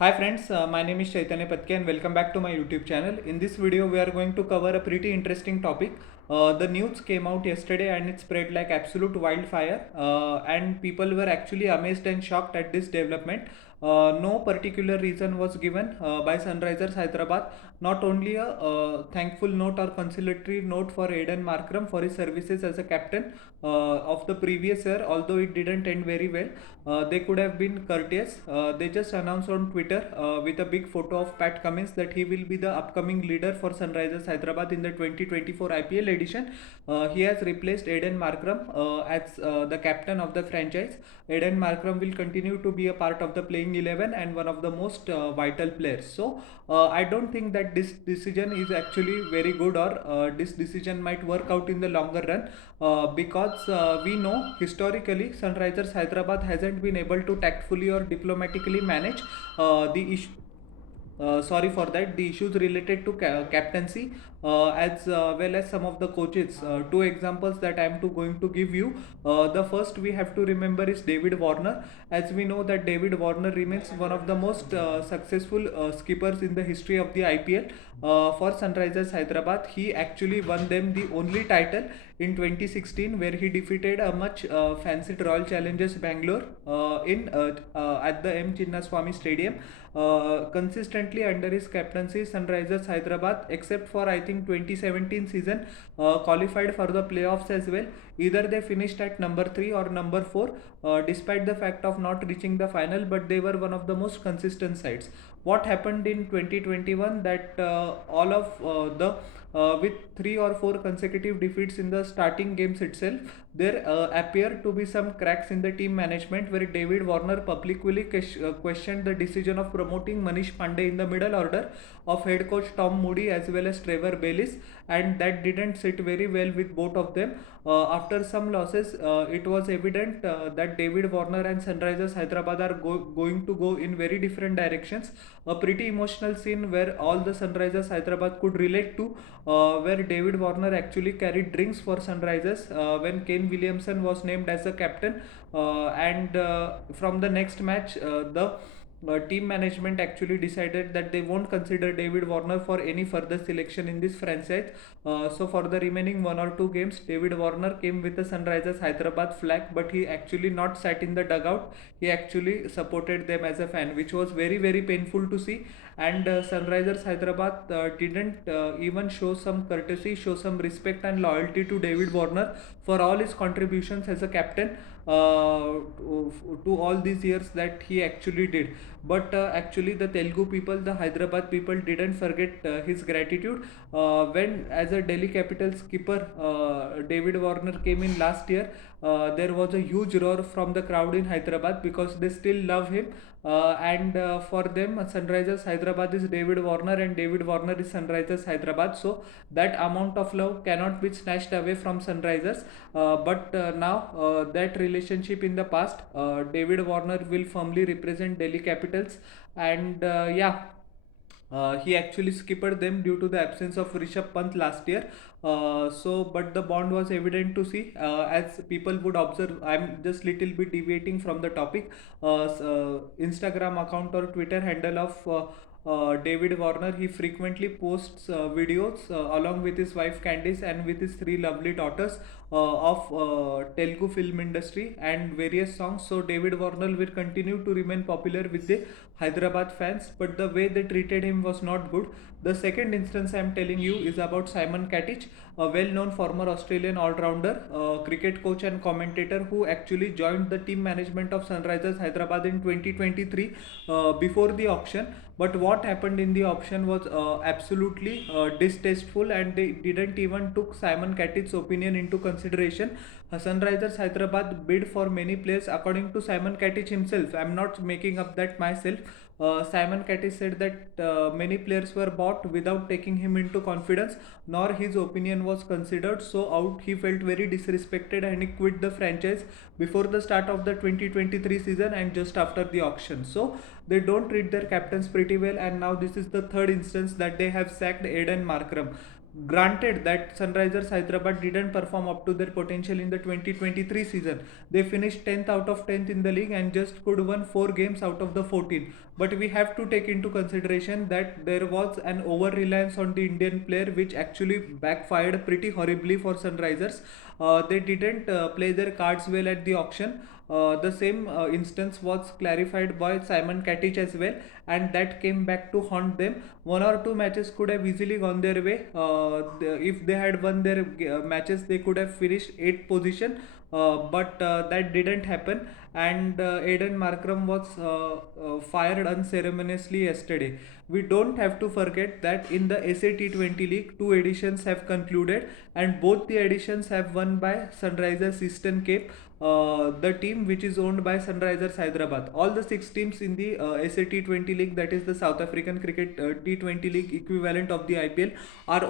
Hi friends, my name is Chaitanya Patke and welcome back to my YouTube channel. In this video, we are going to cover a pretty interesting topic. The news came out yesterday and it spread like absolute wildfire, and people were actually amazed and shocked at this development. No particular reason was given by Sunrisers Hyderabad. Not only a thankful note or conciliatory note for Aiden Markram for his services as a captain of the previous year, although it didn't end very well. They could have been courteous. They just announced on Twitter with a big photo of Pat Cummins that he will be the upcoming leader for Sunrisers Hyderabad in the 2024 IPL edition. He has replaced Aiden Markram as the captain of the franchise. Aiden Markram will continue to be a part of the playing 11 and one of the most vital players. So I don't think that this decision is actually very good, or this decision might work out in the longer run, because we know historically Sunrisers Hyderabad hasn't been able to tactfully or diplomatically manage the issue. Sorry for that, the issues related to captaincy, as well as some of the coaches. Two examples that I am going to give you. The first we have to remember is David Warner. As we know that David Warner remains one of the most successful skippers in the history of the IPL. For Sunrisers Hyderabad, he actually won them the only title in 2016, where he defeated a much fancied Royal Challengers Bangalore in at the M Chinnaswamy Stadium. Consistently under his captaincy, Sunrisers Hyderabad, except for I think 2017 season, qualified for the playoffs as well. Either they finished at number 3 or number 4, despite the fact of not reaching the final, but they were one of the most consistent sides. What happened in 2021, that all of the with 3 or 4 consecutive defeats in the starting games itself, there appear to be some cracks in the team management, where David Warner publicly questioned the decision of promoting Manish Pandey in the middle order of head coach Tom Moody as well as Trevor Bayliss, and that didn't sit very well with both of them. After some losses, it was evident that David Warner and Sunrisers Hyderabad are going to go in very different directions. A pretty emotional scene where all the Sunrisers Hyderabad could relate to, where David Warner actually carried drinks for Sunrisers when Kane Williamson was named as the captain, and from the next match, the team management actually decided that they won't consider David Warner for any further selection in this franchise. So for the remaining 1 or 2 games, David Warner came with the Sunrisers Hyderabad flag, but he actually not sat in the dugout. He actually supported them as a fan, which was very painful to see. And Sunrisers Hyderabad didn't even show some courtesy, show some respect and loyalty to David Warner for all his contributions as a captain to all these years that he actually did. But actually the Telugu people, the Hyderabad people, didn't forget his gratitude when, as a Delhi Capital skipper, David Warner came in last year. There was a huge roar from the crowd in Hyderabad because they still love him, and for them Sunrisers Hyderabad is David Warner and David Warner is Sunrisers Hyderabad. So that amount of love cannot be snatched away from Sunrisers. But now that relationship in the past, David Warner will firmly represent Delhi Capitals, and he actually skipped them due to the absence of Rishabh Pant last year. But the bond was evident to see, as people would observe. I'm just little bit deviating from the topic. Instagram account or Twitter handle of David Warner, he frequently posts videos along with his wife Candice and with his 3 lovely daughters of Telugu film industry and various songs. So David Warner will continue to remain popular with the Hyderabad fans, but the way they treated him was not good. The second instance I am telling you is about Simon Katich, a well-known former Australian all-rounder, cricket coach and commentator, who actually joined the team management of Sunrisers Hyderabad in 2023 before the auction. But what happened in the auction was absolutely distasteful, and they didn't even took Simon Katich's opinion into consideration. Sunrisers Hyderabad bid for many players according to Simon Katich himself. I'm not making up that myself. Simon Katich said that many players were bought without taking him into confidence, nor his opinion was considered. So out he felt very disrespected and he quit the franchise before the start of the 2023 season and just after the auction. So they don't treat their captains pretty well, and now this is the third instance that they have sacked Aiden Markram. granted that Sunrisers Hyderabad didn't perform up to their potential in the 2023 season. They finished 10th out of 10th in the league and just could win 4 games out of the 14. But we have to take into consideration that there was an over reliance on the Indian player which actually backfired pretty horribly for Sunrisers. They didn't play their cards well at the auction. The same instance was clarified by Simon Katic as well, and that came back to haunt them. One or two matches could have easily gone their way. If they had won their matches, they could have finished 8th position. But that didn't happen, and Aiden Markram was fired unceremoniously yesterday. We don't have to forget that in the SA T20 League, 2 editions have concluded, and both the editions have won by Sunrisers Eastern Cape, the team which is owned by Sunrisers Hyderabad. All the 6 teams in the SA T20 League, that is the South African Cricket T20 League equivalent of the IPL, are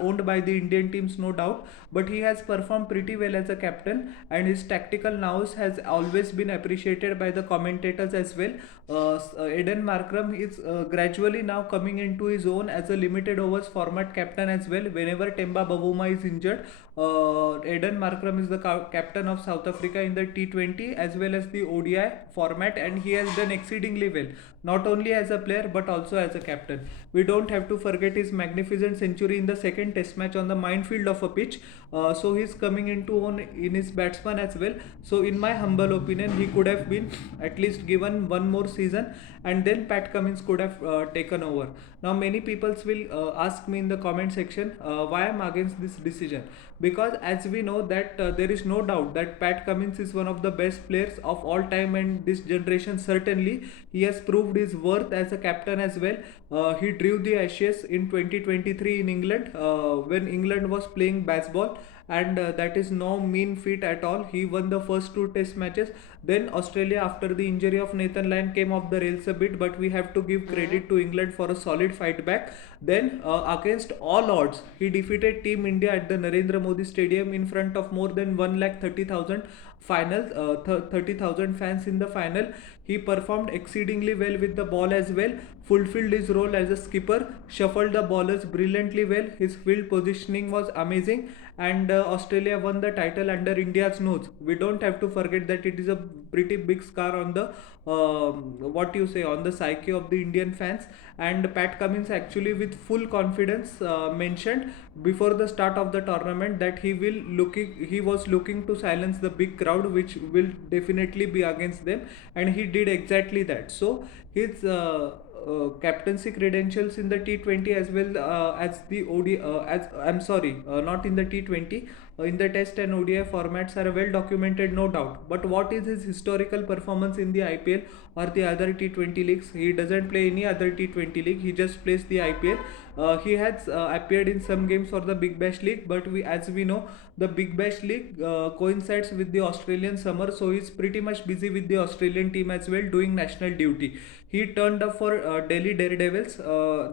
owned by the Indian teams, no doubt. But he has performed pretty well as a captain, and his tactical nous has always been appreciated by the commentators as well. Aiden Markram is gradually now coming into his own as a limited overs format captain as well. Whenever Temba Bavuma is injured, Aiden Markram is the captain of South Africa in the T20 as well as the ODI format, and he has done exceedingly well, not only as a player but also as a captain. We don't have to forget his magnificent century in the second test match on the minefield of a pitch. So he's coming into on in his batsman as well. So in my humble opinion, he could have been at least given one more season, and then Pat Cummins could have taken over. Now many people will ask me in the comment section why I'm against this decision, because as we know that there is no doubt that Pat Cummins is one of the best players of all time, and this generation certainly. He has proved his worth as a captain as well. He drew the Ashes in 2023 in England when England was playing baseball, and that is no mean feat at all. He won the first 2 test matches. Then Australia, after the injury of Nathan Lyon, came off the rails a bit, but we have to give credit to England for a solid fight back. Then against all odds, he defeated Team India at the Narendra Modi Stadium in front of more than 1,30,000 final 30,000 fans in the final. He performed exceedingly well with the ball as well, fulfilled his role as a skipper, shuffled the bowlers brilliantly well. His field positioning was amazing, and Australia won the title under India's nose. We don't have to forget that it is a pretty big scar on the what you say on the psyche of the Indian fans. And Pat Cummins actually with full confidence mentioned before the start of the tournament that he was looking to silence the big crowd which will definitely be against them, and he did exactly that. So his captaincy credentials in the T20 as well as the ODI, as I'm sorry, not in the T20, in the Test and ODI formats are well documented, no doubt. But what is his historical performance in the IPL or the other T20 leagues? He doesn't play any other T20 league. He just plays the IPL. He has appeared in some games for the Big Bash League, but as we know, the Big Bash League coincides with the Australian summer, so he's pretty much busy with the Australian team as well, doing national duty. He turned up for Delhi Daredevils,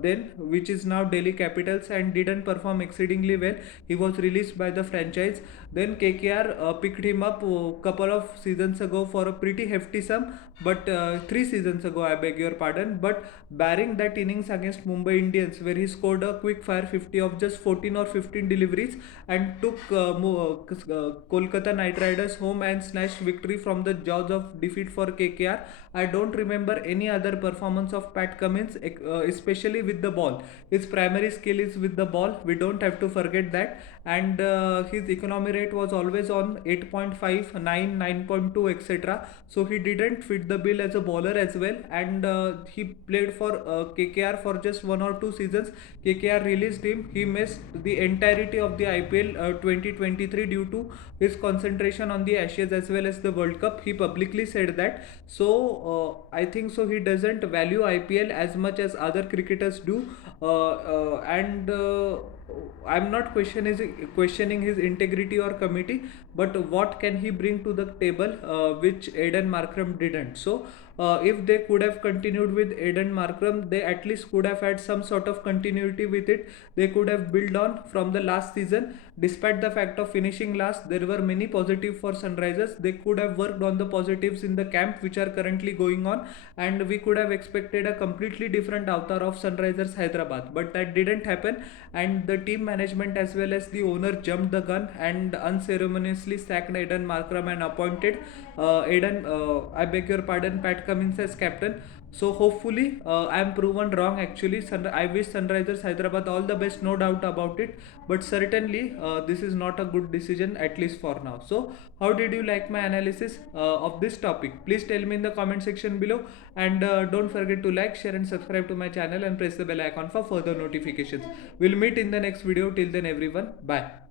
then which is now Delhi Capitals, and didn't perform exceedingly well. He was released by the franchise. Then KKR picked him up a couple of seasons ago for a pretty hefty sum, but 3 seasons ago, I beg your pardon. But barring that innings against Mumbai Indians, where he scored a quick fire 50 of just 14 or 15 deliveries and took Kolkata Knight Riders home and snatched victory from the jaws of defeat for KKR, I don't remember any other performance of Pat Cummins, especially with the ball. His primary skill is with the ball. We don't have to forget that. And his economy rate was always on 8.5, 9, 9.2, etc. So he didn't fit the bill as a bowler as well. And he played for KKR for just 1 or 2 seasons. KKR released him. He missed the entirety of the IPL 2023 due to his concentration on the Ashes as well as the World Cup. He publicly said that. So I think so he doesn't value IPL as much as other cricketers do, and I'm not questioning his integrity or committee, but what can he bring to the table which Aiden Markram didn't. So if they could have continued with Aiden Markram, they at least could have had some sort of continuity with it. They could have built on from the last season. Despite the fact of finishing last, there were many positives for Sunrisers. They could have worked on the positives in the camp which are currently going on, and we could have expected a completely different avatar of Sunrisers Hyderabad. But that didn't happen, and the team management as well as the owner jumped the gun and unceremoniously sacked Aiden Markram and appointed I beg your pardon, Pat Cummins as captain. So hopefully I am proven wrong actually. I wish Sunrisers Hyderabad all the best, no doubt about it. But certainly this is not a good decision, at least for now. So how did you like my analysis of this topic? Please tell me in the comment section below, and don't forget to like, share and subscribe to my channel and press the bell icon for further notifications. We'll meet in the next video. Till then everyone, bye.